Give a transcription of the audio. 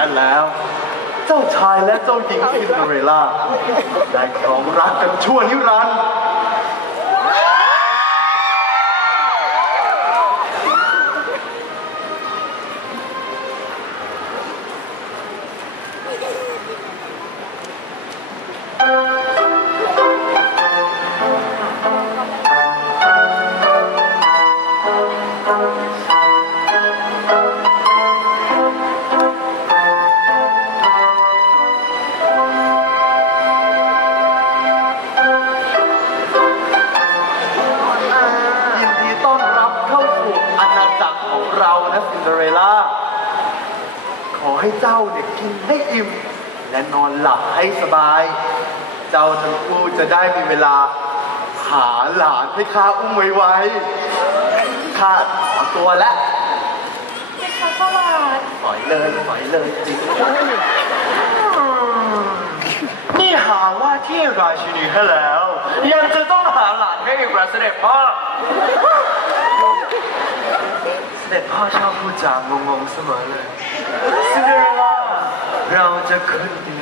Hello. เจ้าชายและเจ้าหญิงซินเดอเรลล่าได้ครองรักกันชั่วนิรันดร์ อเรลล่า ขอให้เจ้าเนี่ยกินให้อิ่ม และนอนหลับให้สบาย เจ้าทั้งคู่จะได้มีเวลา หาหลานให้ข้าอุ้มไวๆข้าขอตัวแล้วเพคะสวัสดิ์ปล่อยเลยปล่อยเลยจริงนี่หาว่าที่ราชินีให้แล้ว ยังจะต้องหาหลานให้อีกเหรอเสด็จพ่อเสด็จ พ่อชอบพูดจางงงๆเสมอเลยซินเดอเรลล่าเราจะขึ้นดี